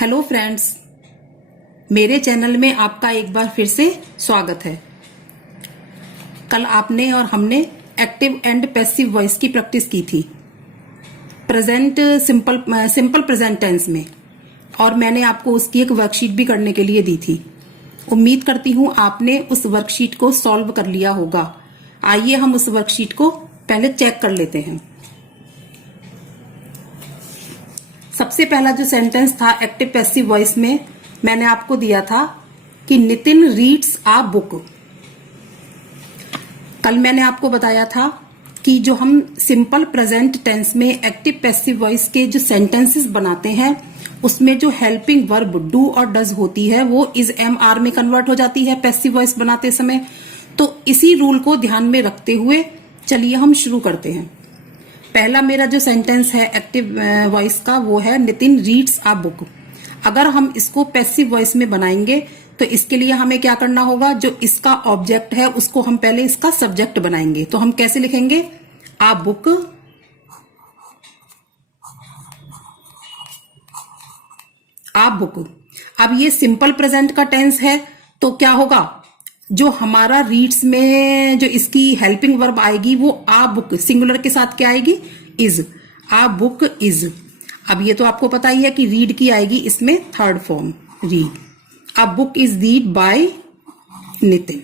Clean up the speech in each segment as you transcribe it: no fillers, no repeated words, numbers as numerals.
Hello friends, मेरे channel में आपका एक बार फिर से स्वागत है। कल आपने और हमने एक्टिव एंड पैसिव वॉइस की प्रैक्टिस की थी प्रेजेंट सिंपल प्रेजेंट टेंस में, और मैंने आपको उसकी एक वर्कशीट भी करने के लिए दी थी। उम्मीद करती हूं आपने उस वर्कशीट को सॉल्व कर लिया होगा। आइए हम उस वर्कशीट को पहले चेक कर लेते हैं। सबसे पहला जो सेंटेंस था एक्टिव पैसिव वॉइस में, मैंने आपको दिया था कि नितिन रीड्स अ बुक। कल मैंने आपको बताया था कि जो हम सिंपल प्रेजेंट टेंस में एक्टिव पैसिव वॉइस के जो सेंटेंसेस बनाते हैं उसमें जो हेल्पिंग वर्ब डू और डज होती है वो इज एम आर में कन्वर्ट हो जाती है पैसिव वॉइस बनाते समय। तो इसी रूल को ध्यान में रखते हुए चलिए हम शुरू करते हैं। पहला मेरा जो सेंटेंस है एक्टिव वॉइस का वो है नितिन रीड्स अ बुक। अगर हम इसको पैसिव वॉइस में बनाएंगे तो इसके लिए हमें क्या करना होगा, जो इसका ऑब्जेक्ट है उसको हम पहले इसका सब्जेक्ट बनाएंगे। तो हम कैसे लिखेंगे, अ बुक अ बुक। अब ये सिंपल प्रेजेंट का टेंस है तो क्या होगा, जो हमारा रीड्स में जो इसकी हेल्पिंग वर्ब आएगी वो आ बुक सिंगुलर के साथ क्या आएगी, इज। Uh book is. अब ये तो आपको पता ही है कि रीड की आएगी इसमें third form read. A book is read by Nitin.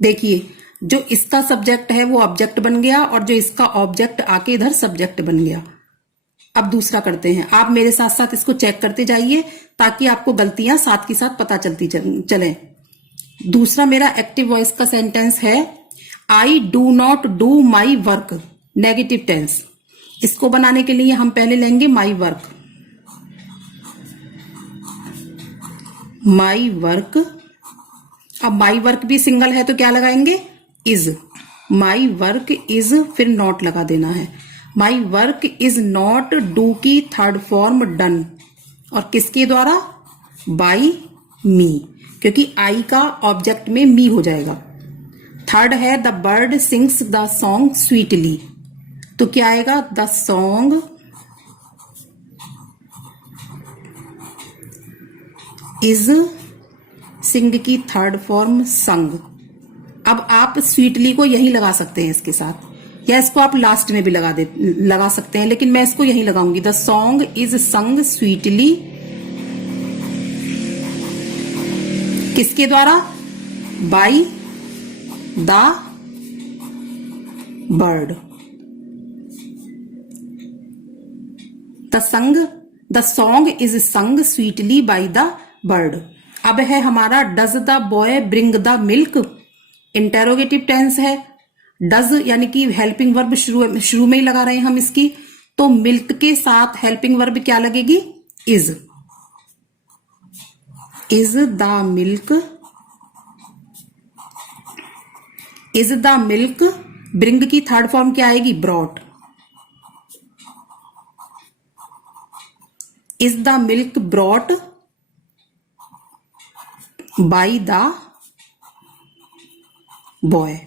देखिए, जो इसका सब्जेक्ट है वो ऑब्जेक्ट बन गया और जो इसका ऑब्जेक्ट आके इधर सब्जेक्ट बन गया। अब दूसरा करते हैं, आप मेरे साथ साथ इसको चेक करते जाइए ताकि आपको गलतियां साथ के साथ पता चलती चले। दूसरा मेरा एक्टिव वॉइस का सेंटेंस है I do not do my work, negative tense. इसको बनाने के लिए हम पहले लेंगे माई वर्क। My work. अब माई वर्क भी सिंगल है तो क्या लगाएंगे, इज। माई वर्क इज, फिर नॉट लगा देना है। My work is not do की थर्ड फॉर्म डन, और किसके द्वारा, बाई मी, क्योंकि आई का ऑब्जेक्ट में मी हो जाएगा। थर्ड है the bird sings the song sweetly, तो क्या आएगा, द सॉन्ग इज, सिंग की थर्ड फॉर्म संग। अब आप स्वीटली को यही लगा सकते हैं इसके साथ, या इसको आप लास्ट में भी लगा सकते हैं, लेकिन मैं इसको यही लगाऊंगी। The song is sung sweetly, किसके द्वारा, by the bird. The song is sung sweetly by the bird. अब है हमारा does the boy bring the milk, interrogative tense है। डज यानी कि हेल्पिंग वर्ब शुरू में ही लगा रहे हैं हम इसकी, तो मिल्क के साथ हेल्पिंग वर्ब क्या लगेगी, is. Is the milk, is the milk, bring की थर्ड फॉर्म क्या आएगी, brought. Is the milk brought by the boy.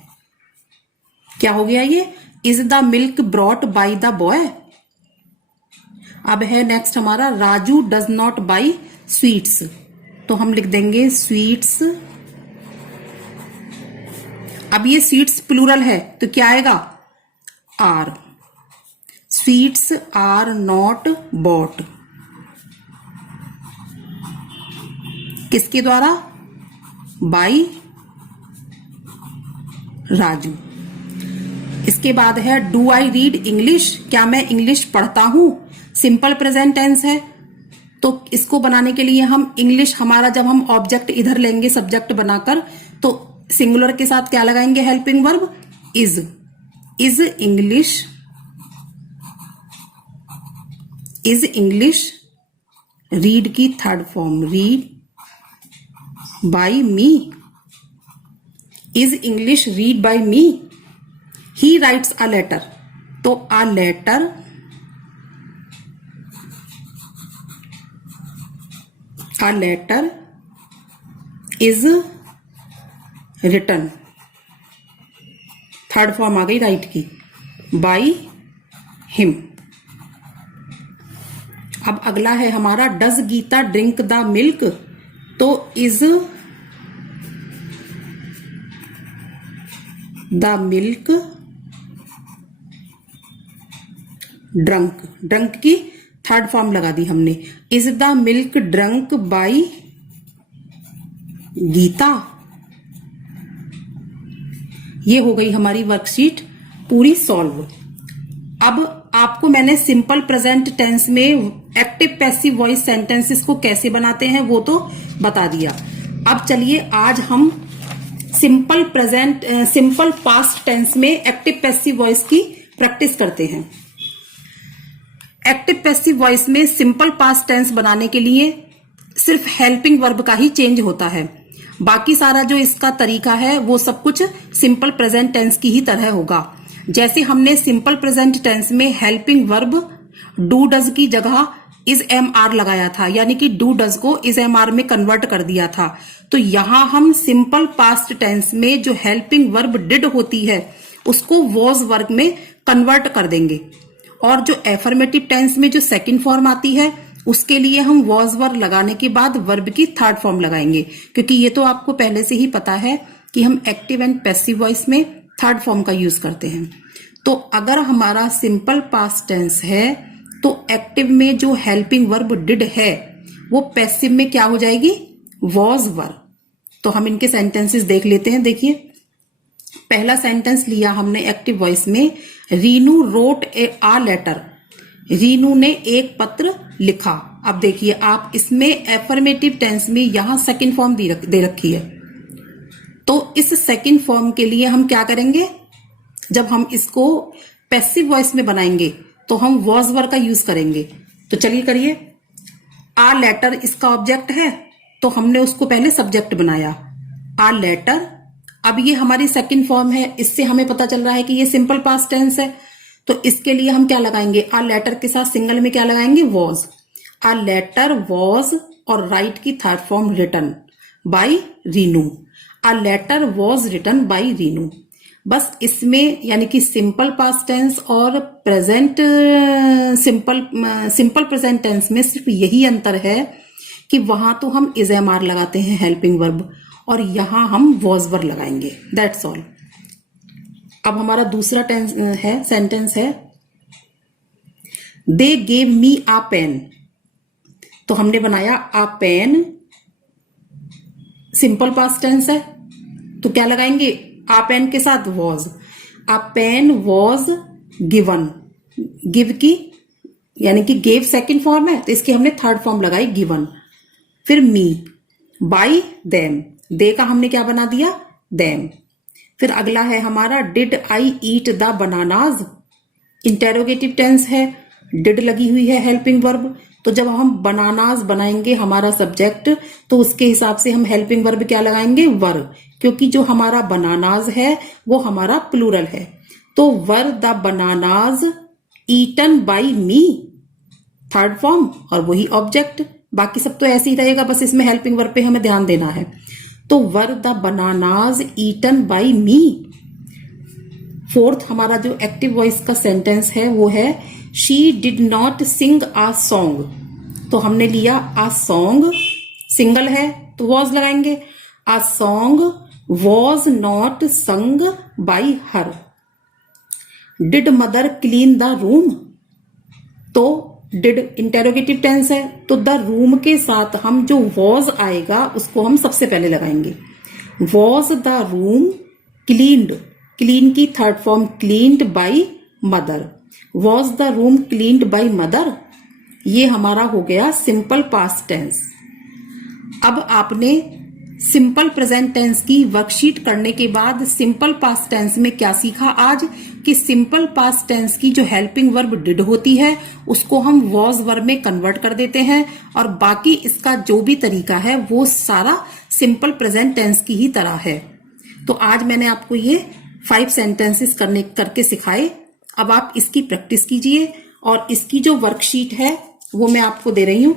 क्या हो गया ये, is the milk brought by the boy. अब है नेक्स्ट हमारा Raju does not buy sweets, तो हम लिख देंगे स्वीट्स। अब ये स्वीट्स प्लूरल है तो क्या आएगा, are. Sweets are not bought, किसके द्वारा, बाय राजू। इसके बाद है डू आई रीड इंग्लिश, क्या मैं इंग्लिश पढ़ता हूं, सिंपल प्रेजेंट टेंस है। तो इसको बनाने के लिए हम इंग्लिश, हमारा जब हम ऑब्जेक्ट इधर लेंगे सब्जेक्ट बनाकर, तो सिंगुलर के साथ क्या लगाएंगे, helping verb, is. Is English, is English read की third form read by me. Is English read by me. He writes a letter, तो a letter, a letter is written, third form आ गई write की, by him. अब अगला है हमारा does Gita drink the milk, तो is the milk drunk, drunk की थर्ड फॉर्म लगा दी हमने, is the milk drunk by Gita. ये हो गई हमारी वर्कशीट पूरी सॉल्व। अब आपको मैंने सिंपल प्रेजेंट टेंस में एक्टिव पैसिव वॉइस सेंटेंसेस को कैसे बनाते हैं वो तो बता दिया। अब चलिए आज हम सिंपल पास्ट टेंस में एक्टिव पैसिव वॉइस की प्रैक्टिस करते हैं। एक्टिव पैसिव वॉइस में सिंपल पास्ट टेंस बनाने के लिए सिर्फ हेल्पिंग वर्ब का ही चेंज होता है, बाकी सारा जो इसका तरीका है वो सब कुछ सिंपल प्रेजेंट टेंस की ही तरह होगा। जैसे हमने सिंपल प्रेजेंट टेंस में हेल्पिंग वर्ब डू डज की जगह इज एम आर लगाया था, यानी कि डू डज को इज एम आर में कन्वर्ट कर दिया था, तो यहां हम सिंपल पास्ट टेंस में जो हेल्पिंग वर्ब डिड होती है उसको वॉज वर्ब में कन्वर्ट कर देंगे, और जो एफर्मेटिव टेंस में जो सेकंड फॉर्म आती है उसके लिए हम वॉज वर्ब लगाने के बाद वर्ब की थर्ड फॉर्म लगाएंगे, क्योंकि ये तो आपको पहले से ही पता है कि हम एक्टिव एंड पैसिव वॉइस में थर्ड फॉर्म का यूज करते हैं। तो अगर हमारा सिंपल पास्ट टेंस है तो एक्टिव में जो हेल्पिंग वर्ब डिड है वो पैसिव में क्या हो जाएगी, वॉज वर्ब। तो हम इनके सेंटेंसेस देख लेते हैं। देखिए पहला सेंटेंस लिया हमने एक्टिव वॉइस में, Renu wrote a letter, Renu ने एक पत्र लिखा। अब देखिए आप इसमें एफर्मेटिव टेंस में यहां सेकंड फॉर्म दे रखी है, तो इस सेकंड फॉर्म के लिए हम क्या करेंगे, जब हम इसको पैसिव वॉइस में बनाएंगे तो हम वॉज वर्ब का यूज करेंगे। तो चलिए करिए। आ लेटर इसका ऑब्जेक्ट है तो हमने उसको पहले सब्जेक्ट बनाया, आ लेटर। अब ये हमारी सेकंड फॉर्म है, इससे हमें पता चल रहा है कि ये सिंपल पास्ट टेंस है, तो इसके लिए हम क्या लगाएंगे, आ लेटर के साथ सिंगल में क्या लगाएंगे, वॉज। आ लेटर वॉज और राइट की third form written by Renu, a letter was written by Renu. बस इसमें यानी कि सिंपल पास्ट टेंस और प्रेजेंट सिंपल प्रेजेंट टेंस में सिर्फ यही अंतर है कि वहां तो हम इज एम आर लगाते हैं हेल्पिंग वर्ब, और यहां हम वॉज वर्ब लगाएंगे, दैट्स ऑल। अब हमारा दूसरा टेंस है, सेंटेंस है, they gave me uh pen, तो हमने बनाया a pen, simple past tense है तो क्या लगाएंगे, आ पेन के साथ was, a pen was given, give की यानी कि गेव सेकंड फॉर्म है तो इसकी हमने थर्ड फॉर्म लगाई गिवन। फिर मी, बाय देम, दे का हमने क्या बना दिया, देम। फिर अगला है हमारा did I eat the bananas, interrogative tense है, डिड लगी हुई है हेल्पिंग वर्ब, तो जब हम बनानाज बनाएंगे हमारा सब्जेक्ट तो उसके हिसाब से हम हेल्पिंग वर्ब क्या लगाएंगे, वर, क्योंकि जो हमारा बनानाज है वो हमारा प्लूरल है, तो were the bananas eaten by me, third form और वही ऑब्जेक्ट। बाकी सब तो ऐसे ही रहेगा, बस इसमें हेल्पिंग वर्ब पे हमें ध्यान देना है। तो were the bananas eaten by me. Fourth हमारा जो एक्टिव वॉइस का सेंटेंस है वो है she did not sing a song, तो हमने लिया आ सॉन्ग, सिंगल है तो वॉज लगाएंगे, आ song was not sung by her. Did mother clean the room, तो डिड इंटेरोगेटिव टेंस है तो द रूम के साथ हम जो वॉज आएगा उसको हम सबसे पहले लगाएंगे, was the room cleaned, clean की third form cleaned by mother, was the room cleaned by mother. ये हमारा हो गया सिंपल पास्ट टेंस। अब आपने सिंपल प्रेजेंट टेंस की वर्कशीट करने के बाद सिंपल पास्ट टेंस में क्या सीखा आज, कि सिंपल पास्ट टेंस की जो हेल्पिंग वर्ब डिड होती है उसको हम वॉज वर्ब में कन्वर्ट कर देते हैं, और बाकी इसका जो भी तरीका है वो सारा सिंपल प्रेजेंट टेंस की ही तरह है। तो आज मैंने आपको ये 5 सेंटेंसेस करके सिखाए। अब आप इसकी प्रैक्टिस कीजिए, और इसकी जो वर्कशीट है वो मैं आपको दे रही हूं।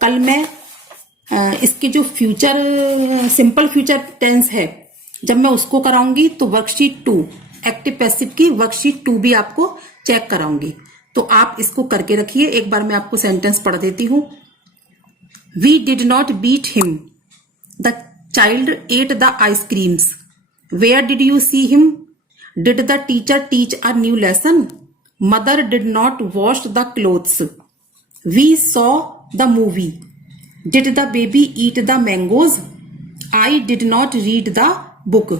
कल मैं इसके जो सिंपल फ्यूचर टेंस है जब मैं उसको कराऊंगी तो वर्कशीट 2 एक्टिव पैसिव की वर्कशीट 2 भी आपको चेक कराऊंगी। तो तो आप इसको करके रखिए। एक बार मैं आपको सेंटेंस पढ़ देती हूं। We did not beat him, the child ate the ice creams, where did you see him, did the teacher teach a new lesson, mother did not wash the clothes, we saw the movie, did the baby eat the mangoes, I did not read the book.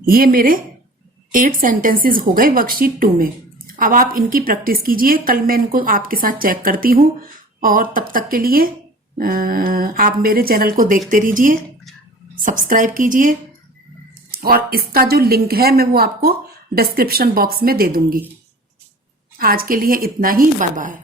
ये मेरे 8 sentences हो गए worksheet 2 में। अब आप इनकी practice कीजिए। कल मैं इनको आपके साथ चेक करती हूं और तब तक के लिए आप मेरे चैनल को देखते रहिए, सब्सक्राइब कीजिए और इसका जो लिंक है मैं वो आपको डिस्क्रिप्शन बॉक्स में दे दूंगी। आज के लिए इतना ही। Bye bye.